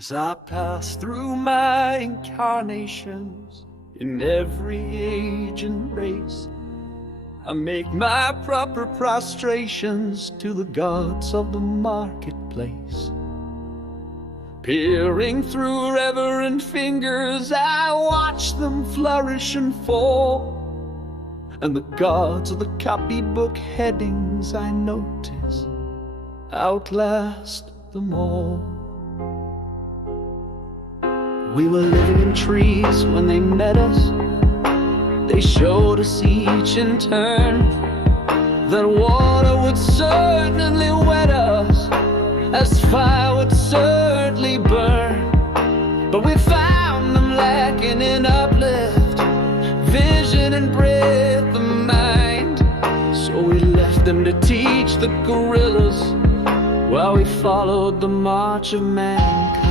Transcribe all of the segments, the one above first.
As I pass through my incarnations in every age and race, I make my proper prostrations to the gods of the marketplace. Peering through reverent fingers, I watch them flourish and fall, and the gods of the copybook headings, I notice, outlast them all. We were living in trees when they met us. They showed us each in turn that water would certainly wet us, as fire would certainly burn. But we found them lacking in uplift, vision and breadth of mind. So we left them to teach the gorillas while we followed the march of mankind.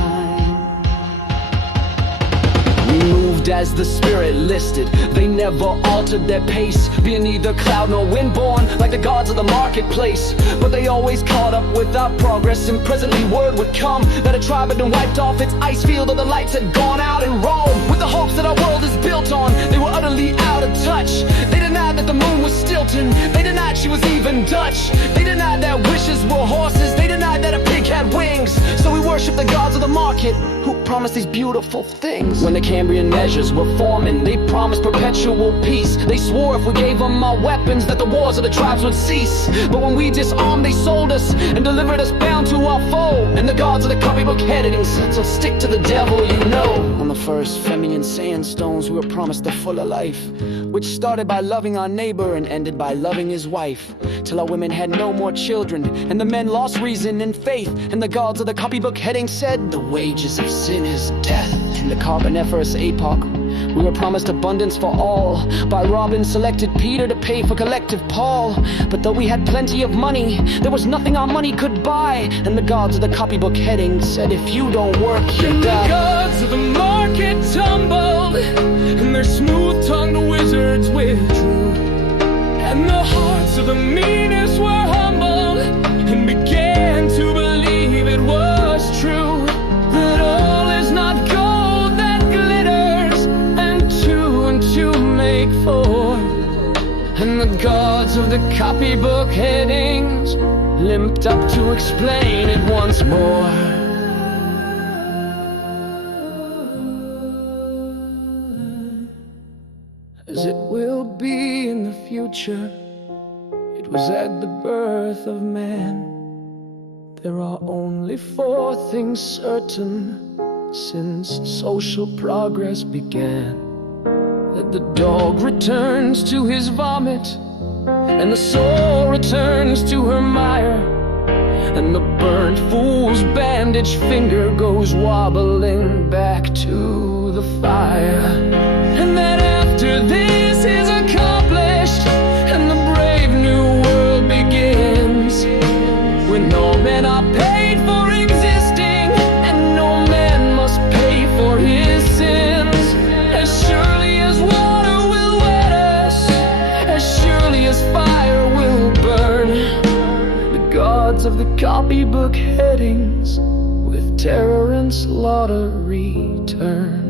We moved as the spirit listed. They never altered their pace, being neither cloud nor windborne like the gods of the marketplace. But they always caught up with our progress, and presently word would come that a tribe had been wiped off its ice field, or the lights had gone out in Rome. With the hopes that our world is built on, they were utterly out of touch. They denied that the moon was Stilton. They denied she was even Dutch. They denied that wishes were horses. They denied that a pig had wings. So we worship the gods of the market, who promised these beautiful things. When the Cambrian measures were forming, they promised perpetual peace. They swore if we gave them our weapons that the wars of the tribes would cease. But when we disarmed, they sold us and delivered us bound to our foe. And the gods of the copybook headings said, so stick to the devil, you know. On the first feminine sandstones, we were promised a fuller life, which started by loving our neighbor and ended by loving his wife, till our women had no more children and the men lost reason and faith. And the gods of the copybook heading said, the wages of sin is death. In the Carboniferous epoch, we were promised abundance for all by Robin selected Peter to pay for collective Paul. But though we had plenty of money, there was nothing our money could buy. And the gods of the copybook heading said, if you don't work, you die. The gods of the market tumbled, and their smooth-tongued wizards withdrew, and the hearts of the meanest were humbled, and began to believe it was true, that all is not gold that glitters, and two make four. And the gods of the copybook headings limped up to explain it once more. As it will be in the future, it was at the birth of man. There are only four things certain since social progress began: that the dog returns to his vomit, and the soul returns to her mire, and the burnt fool's bandaged finger goes wobbling back to the fire. And that after this is accomplished, and the brave new world begins, when all men are paid for existing, and no man must pay for his sins. As surely as water will wet us, as surely as fire will burn, the gods of the copybook headings with terror and slaughter return.